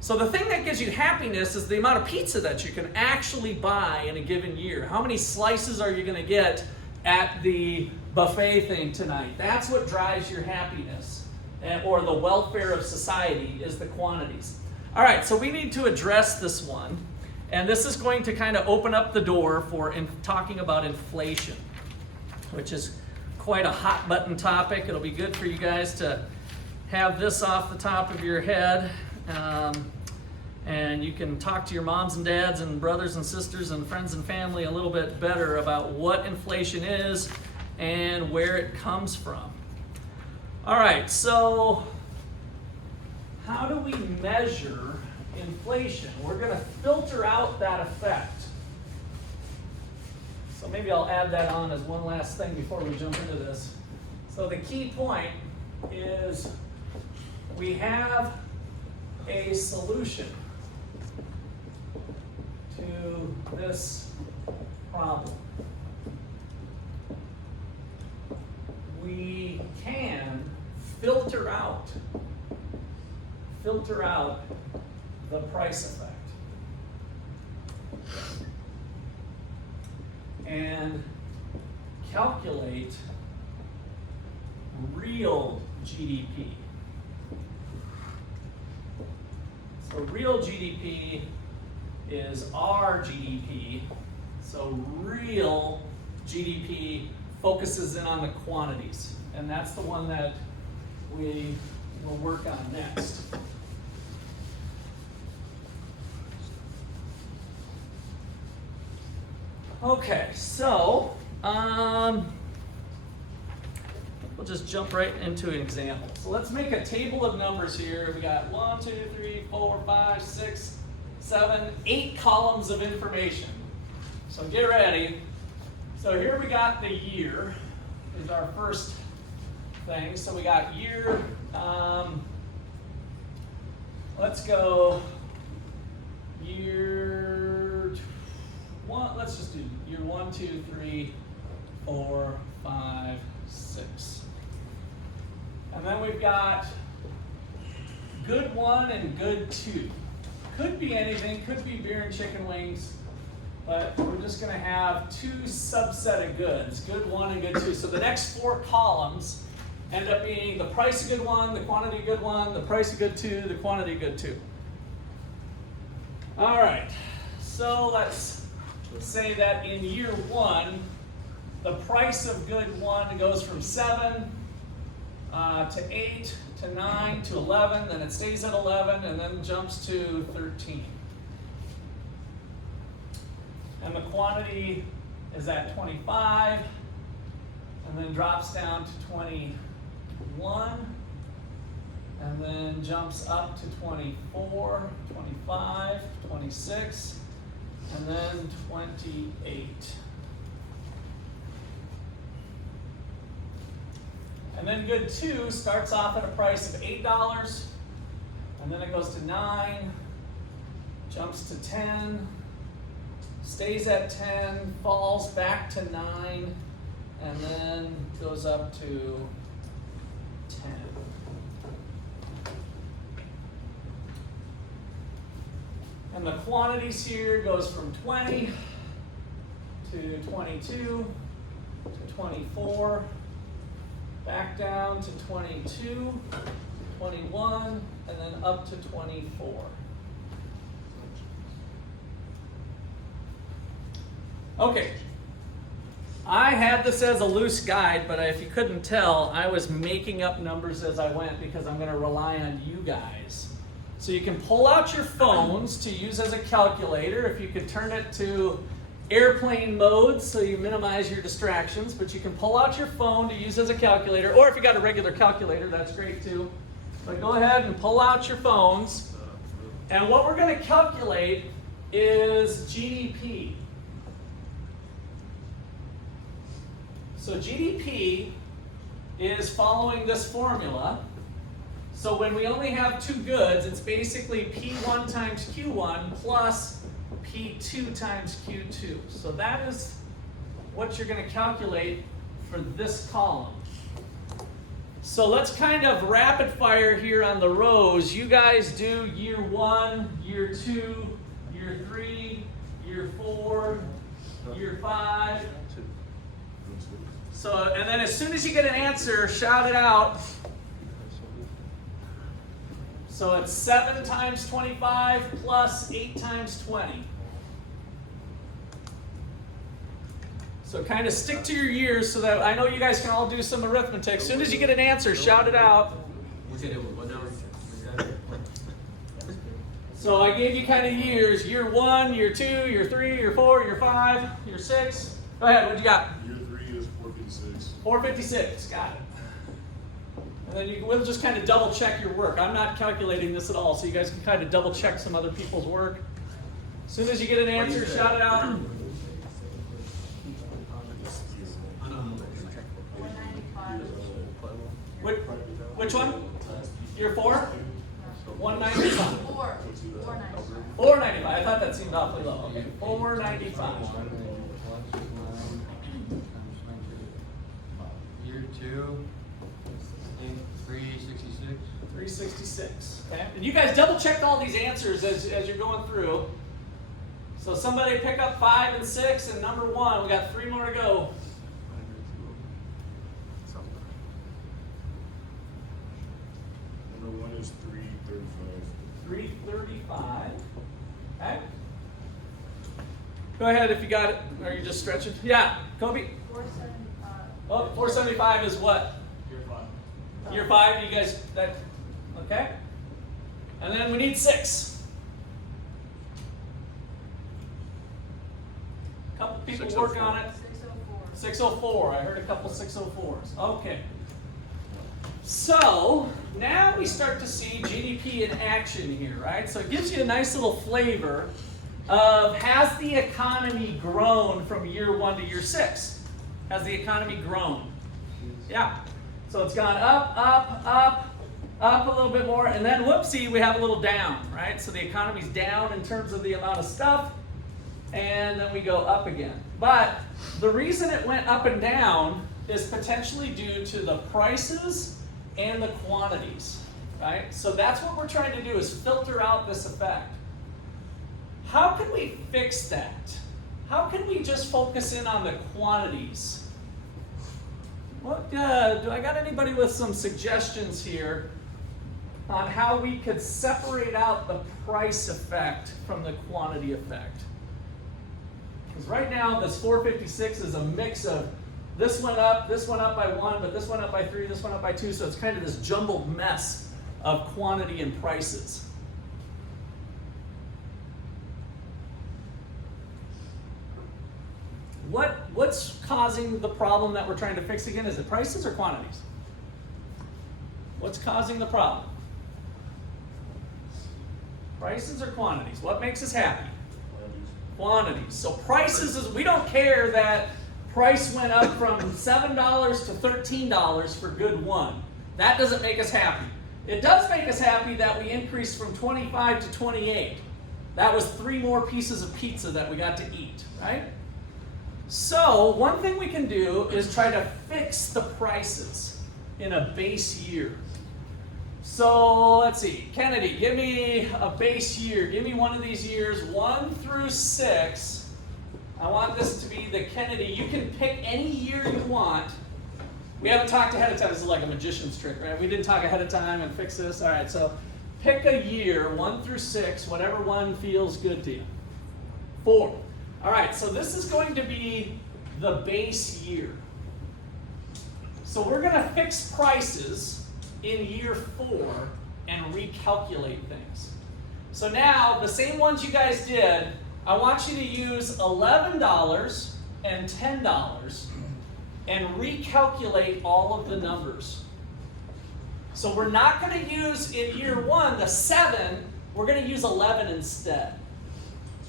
So the thing that gives you happiness is the amount of pizza that you can actually buy in a given year. How many slices are you going to get at the buffet thing tonight? That's what drives your happiness, or the welfare of society, is the quantities. All right, so we need to address this one, and this is going to kind of open up the door for talking about inflation, which is quite a hot button topic. It'll be good for you guys to have this off the top of your head. And you can talk to your moms and dads and brothers and sisters and friends and family a little bit better about what inflation is and where it comes from. All right, so how do we measure inflation? We're going to filter out that effect. So maybe I'll add that on as one last thing before we jump into this. So the key point is we have a solution to this problem. We can filter out the price effect and calculate real GDP. So real GDP is our GDP. So real GDP focuses in on the quantities, and that's the one that we will work on next. Okay, so we'll just jump right into an example. So let's make a table of numbers here. We got 1, 2, 3, 4, 5, 6, 7, 8 columns of information. So get ready. So here we got the year is our first thing. So we got year, let's go year 1, let's just do year 1, 2, 3, 4, 5, 6. And then we've got good 1 and good 2. Could be anything, could be beer and chicken wings, but we're just going to have 2 subset of goods, good 1 and good 2. So the next 4 columns end up being the price of good 1, the quantity of good 1, the price of good 2, the quantity of good 2. All right, so let's say that in year 1, the price of good 1 goes from 7 to 8 to 9 to 11, then it stays at 11 and then jumps to 13. And the quantity is at 25 and then drops down to 21 and then jumps up to 24, 25, 26, and then 28. And then good 2 starts off at a price of $8, and then it goes to 9, jumps to 10, stays at 10, falls back to 9, and then goes up to 10. And the quantities here goes from 20 to 22 to 24, back down to 22, 21, and then up to 24. Okay, I had this as a loose guide, but if you couldn't tell, I was making up numbers as I went because I'm going to rely on you guys. So you can pull out your phones to use as a calculator. If you could turn it to airplane mode so you minimize your distractions, but you can pull out your phone to use as a calculator, or if you got a regular calculator, that's great too. But go ahead and pull out your phones, and what we're going to calculate is GDP. So GDP is following this formula. So when we only have two goods, it's basically P1 times Q1 plus P2 times Q2. So that is what you're going to calculate for this column. So let's kind of rapid fire here on the rows. You guys do year 1, year 2, year 3, year 4, year 5. So, and then as soon as you get an answer, shout it out. So it's 7 times 25 plus 8 times 20. So kind of stick to your years so that I know you guys can all do some arithmetic. As soon as you get an answer, shout it out. You said it was what now? So I gave you kind of years. Year 1, year 2, year 3, year 4, year 5, year 6. Go ahead, what you got? Year 3 is 456. 456, got it. And then we'll just kind of double check your work. I'm not calculating this at all, so you guys can kind of double check some other people's work. As soon as you get an answer, shout it out. 195. Which one? Year 4? 195. 495. 495. I thought that seemed awfully low. Okay, 495. Year 2, I think 366. 366. Okay. And you guys double check all these answers as you're going through. So somebody pick up 5 and 6 and number 1. We got 3 more to go. Number 1 is 335. 335. Okay. Go ahead if you got it. Or are you just stretching? Yeah, Kobe. 475. Oh, 475 is what? Year 5. Year 5, you guys, that, okay? And then we need 6. Couple people working on it. 604. 604, I heard a couple 604s. Okay. So, now we start to see GDP in action here, right? So it gives you a nice little flavor of, has the economy grown from year 1 to year 6? Has the economy grown? Yeah. So it's gone up, up, up, up a little bit more, and then whoopsie, we have a little down, right? So the economy's down in terms of the amount of stuff, and then we go up again. But the reason it went up and down is potentially due to the prices and the quantities, right? So that's what we're trying to do, is filter out this effect. How can we fix that? How can we just focus in on the quantities? What, do I got anybody with some suggestions here on how we could separate out the price effect from the quantity effect? Because right now this 456 is a mix of this went up by 1, but this went up by 3, this went up by 2, so it's kind of this jumbled mess of quantity and prices. What's causing the problem that we're trying to fix again? Is it prices or quantities? What's causing the problem? Prices or quantities? What makes us happy? Quantities. So prices is, we don't care that price went up from $7 to $13 for good 1. That doesn't make us happy. It does make us happy that we increased from 25 to 28. That was 3 more pieces of pizza that we got to eat, right? So one thing we can do is try to fix the prices in a base year. So let's see, Kennedy, give me a base year. Give me one of these years, 1 through 6. I want this to be the Kennedy. You can pick any year you want. We haven't talked ahead of time. This is like a magician's trick, right? We didn't talk ahead of time and fix this. All right, so pick a year, 1 through 6, whatever one feels good to you. 4. All right, so this is going to be the base year. So we're going to fix prices in year 4 and recalculate things. So now, the same ones you guys did, I want you to use $11 and $10 and recalculate all of the numbers. So we're not going to use in year 1 the 7, we're going to use 11 instead.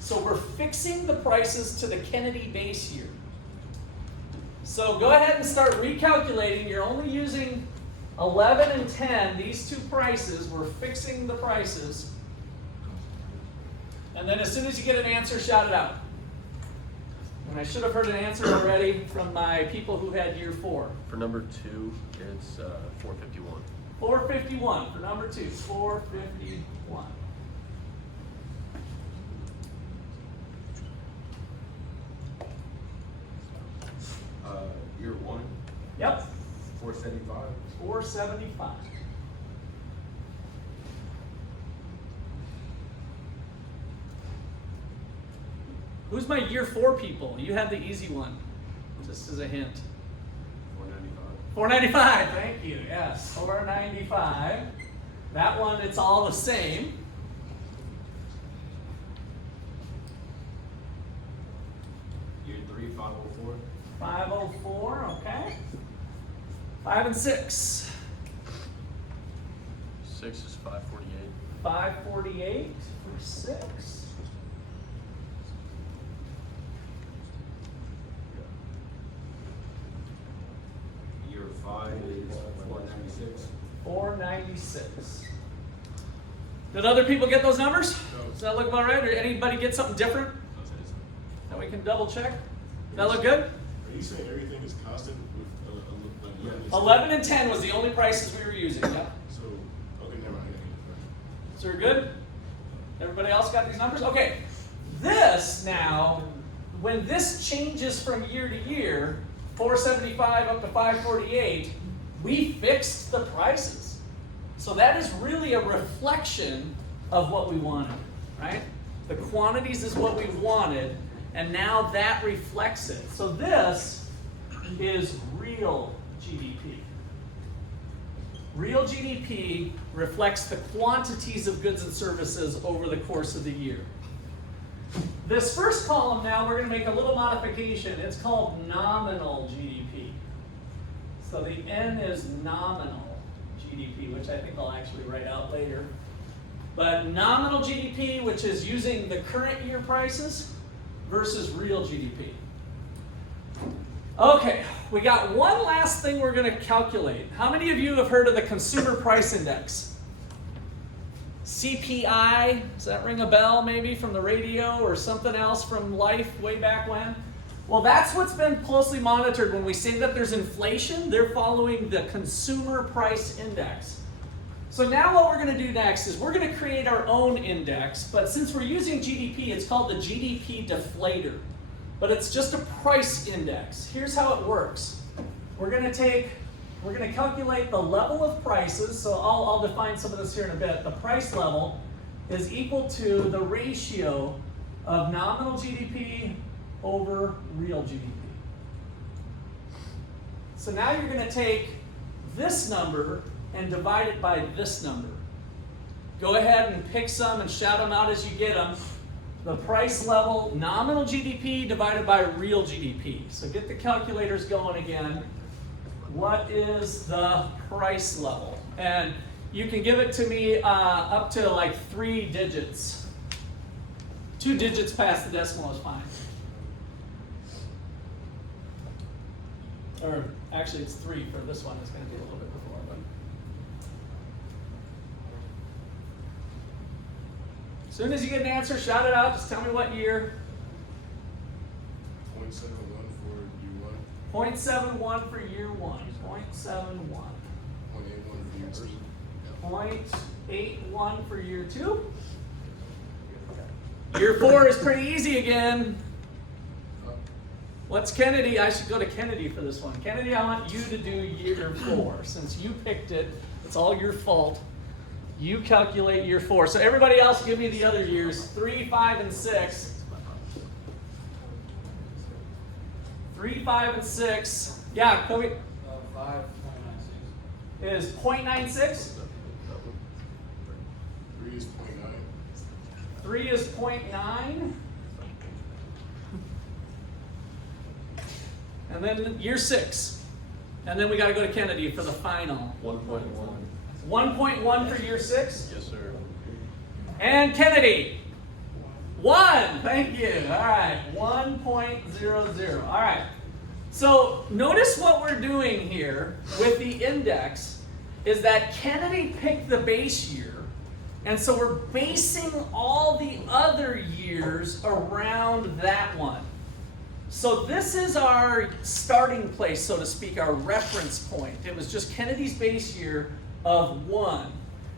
So we're fixing the prices to the Kennedy base year. So So go ahead and start recalculating. You're only using 11 and 10, these two prices. We're fixing the prices. And then as soon as you get an answer, shout it out. And I should have heard an answer already from my people who had year 4. For number 2, it's 451. 451 for number 2, 451. Year 1, Yep, 475. 475. Who's my year 4 people? You have the easy one, just as a hint. 495. 495, thank you, yes, 495. That one, it's all the same. Year 3, 504. 504, okay. 5 and 6. 6 is 548. 548 for 6. Year 5 is 496. 496. Did other people get those numbers? No. Does that look about right? Or anybody get something different I'll say this. that we can double check? Does that look good? Are you saying everything is constant with like Yeah. 11 and 10 was the only prices we were using. Yep. So, okay, never mind. So we're good? Everybody else got these numbers? Okay. This now, when this changes from year to year, 475 up to 548, we fixed the prices. So that is really a reflection of what we wanted, right? The quantities is what we wanted, and now that reflects it. So this is real GDP. Real GDP reflects the quantities of goods and services over the course of the year. This first column now, we're going to make a little modification. It's called nominal GDP. So the N is nominal GDP, which I think I'll actually write out later. But nominal GDP, which is using the current year prices, versus real GDP. Okay, we got one last thing we're going to calculate. How many of you have heard of the Consumer Price Index? CPI, does that ring a bell maybe from the radio or something else from life way back when? Well, that's what's been closely monitored. When we say that there's inflation, they're following the Consumer Price Index. So now what we're going to do next is we're going to create our own index, but since we're using GDP, it's called the GDP deflator. But it's just a price index. Here's how it works. We're going to calculate the level of prices. So I'll define some of this here in a bit. The price level is equal to the ratio of nominal GDP over real GDP. So now you're going to take this number and divide it by this number. Go ahead and pick some and shout them out as you get them. The price level, nominal GDP divided by real GDP. So get the calculators going again. What is the price level? And you can give it to me up to like 3 digits. 2 digits past the decimal is fine. Or actually it's 3 for this one. It's going to be a little bit before. But as soon as you get an answer, shout it out. Just tell me what year. 0.71 for year 1. 0.71 for year 1. 0.71. 0.81 for year 2. 0.81 for year 2. Year 4 is pretty easy again. What's Kennedy? I should go to Kennedy for this one. Kennedy, I want you to do year 4. Since you picked it, it's all your fault. You calculate year 4. So everybody else give me the other years. 3, 5, and 6. 3, 5, and 6. Yeah, Kobe. 5.96. Is 0.96. 3 is 0.9. 3 is 0.9. And then year 6. And then we got to go to Kennedy for the final. 1.1. 1.1 for year 6. Yes, sir. And Kennedy. 1. Thank you. All right. 1.00. All right. So notice what we're doing here with the index is that Kennedy picked the base year, and so we're basing all the other years around that one. So this is our starting place, so to speak, our reference point. It was just Kennedy's base year of 1.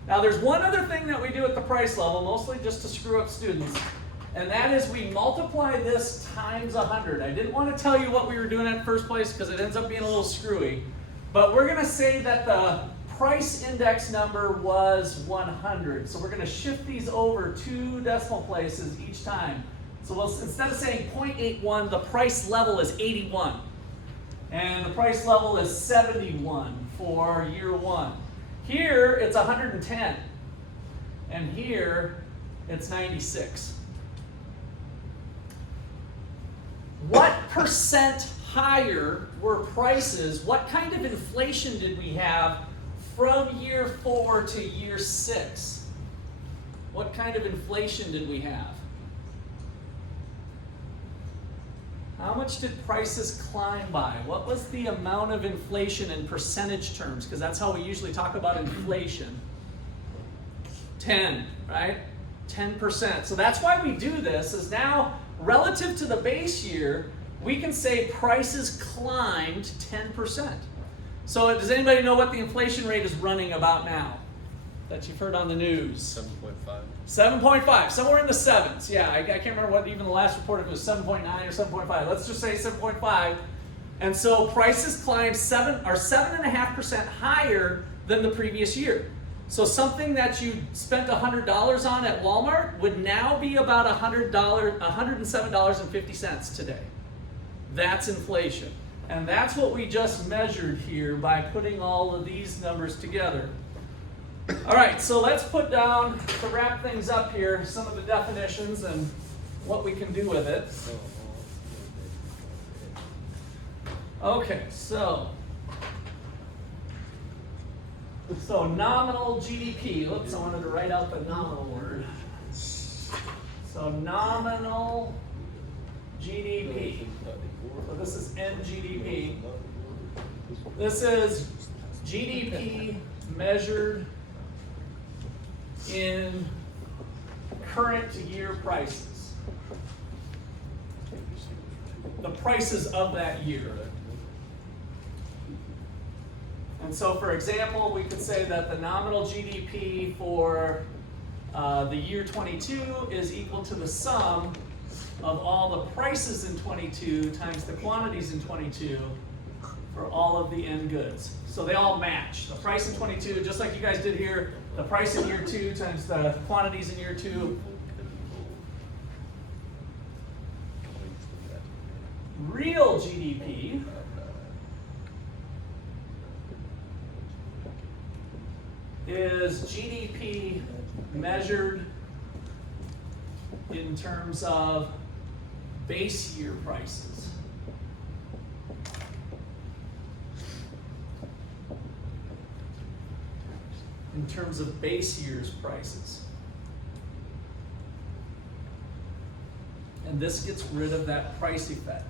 Now there's one other thing that we do at the price level, mostly just to screw up students, and that is we multiply this times 100. I didn't want to tell you what we were doing at first place because it ends up being a little screwy, but we're going to say that the price index number was 100. So we're going to shift these over 2 decimal places each time. So instead of saying 0.81, the price level is 81. And the price level is 71 for year 1. Here it's 110. And here it's 96. What percent higher were prices? What kind of inflation did we have from year 4 to year 6? What kind of inflation did we have? How much did prices climb by? What was the amount of inflation in percentage terms? Because that's how we usually talk about inflation. 10, right? 10%. So that's why we do this, is now relative to the base year, we can say prices climbed 10%. So does anybody know what the inflation rate is running about now that you've heard on the news? 7.5. 7.5, somewhere in the 7s. Yeah, I can't remember what even the last report, if it was 7.9 or 7.5. Let's just say 7.5. And so prices climbed 7.5% higher than the previous year. So something that you spent $100 on at Walmart would now be about $107.50 today. That's inflation. And that's what we just measured here by putting all of these numbers together. All right, so let's put down, to wrap things up here, some of the definitions and what we can do with it. Okay, so nominal GDP. Oops, I wanted to write out the nominal word. So nominal GDP. So this is NGDP. This is GDP measured in current year prices. The prices of that year. And so, for example, we could say that the nominal GDP for the year 22 is equal to the sum of all the prices in 22 times the quantities in 22 for all of the end goods. So they all match. The price in 22, just like you guys did here, the price in year 2 times the quantities in year 2. Real GDP is GDP measured in terms of base year prices. In terms of base year's prices. And this gets rid of that price effect.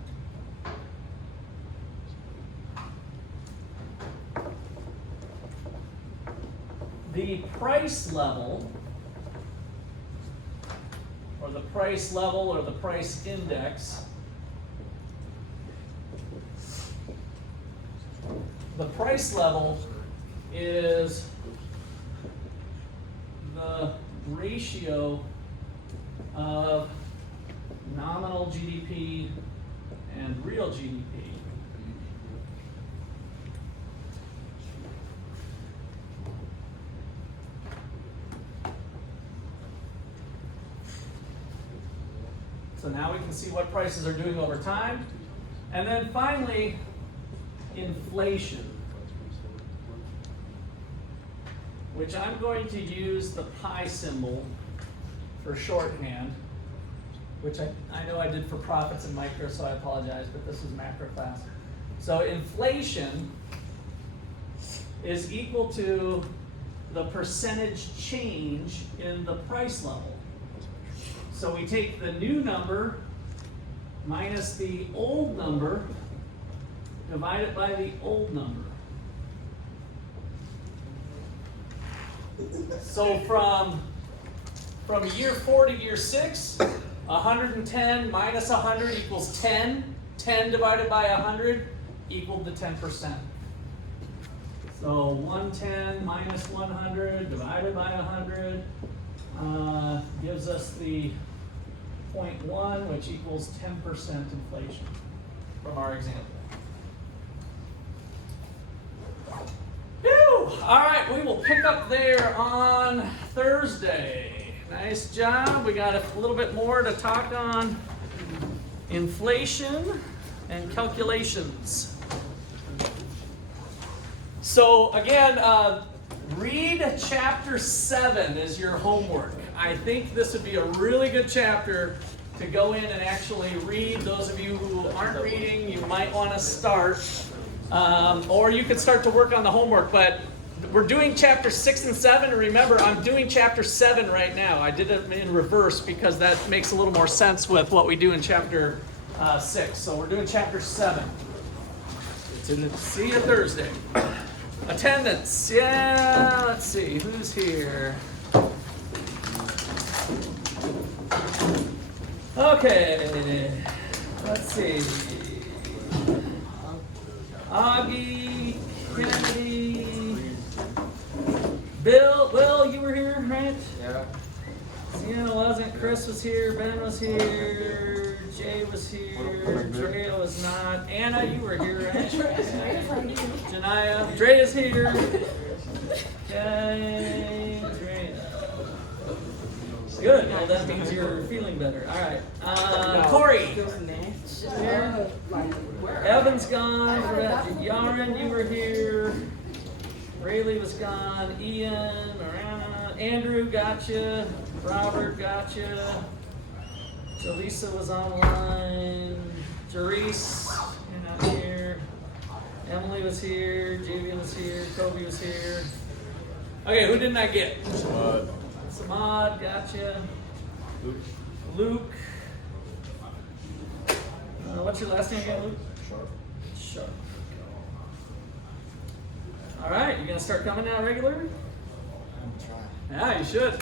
The price level, or the price level, or the price index, the price level is the ratio of nominal GDP and real GDP. So now we can see what prices are doing over time. And then finally, inflation, which I'm going to use the pi symbol for shorthand, which I know I did for profits and micro, so I apologize, but this is macro class. So inflation is equal to the percentage change in the price level. So we take the new number minus the old number, divide it by the old number. So from year 4 to year 6, 110 minus 100 equals 10. 10 divided by 100 equaled the 10%. So 110 minus 100 divided by 100 gives us the 0.1, which equals 10% inflation from our example. Whew. All right, we will pick up there on Thursday. Nice job. We got a little bit more to talk on inflation and calculations. So again, read chapter 7 as your homework. I think this would be a really good chapter to go in and actually read. Those of you who aren't reading, you might want to start. Or you could start to work on the homework, but we're doing chapter 6 and 7, and remember, I'm doing chapter 7 right now. I did it in reverse because that makes a little more sense with what we do in chapter 6. So we're doing chapter 7. See you Thursday. Attendance, yeah, let's see, who's here? Okay, let's see. Augie, Kennedy, Bill, Will, you were here, right? Yeah. Sienna wasn't, Chris was here, Ben was here, Jay was here, Drea was not, Anna, you were here, right? Janaya, Drea's here. Okay, Drea. Good, well that means you're feeling better. All right, Corey. Here. Evan's gone, Yaren, you were here. Rayleigh was gone, Ian, Marana, Andrew, gotcha. Robert, gotcha. Jaleesa was online. Jerice, you're not here. Emily was here. Javian was here. Kobe was here. Okay, who didn't I get? Samad, gotcha. Luke. What's your last name again, Luke? Sharp. All right, you gonna start coming now regular? I'm trying. Yeah, you should.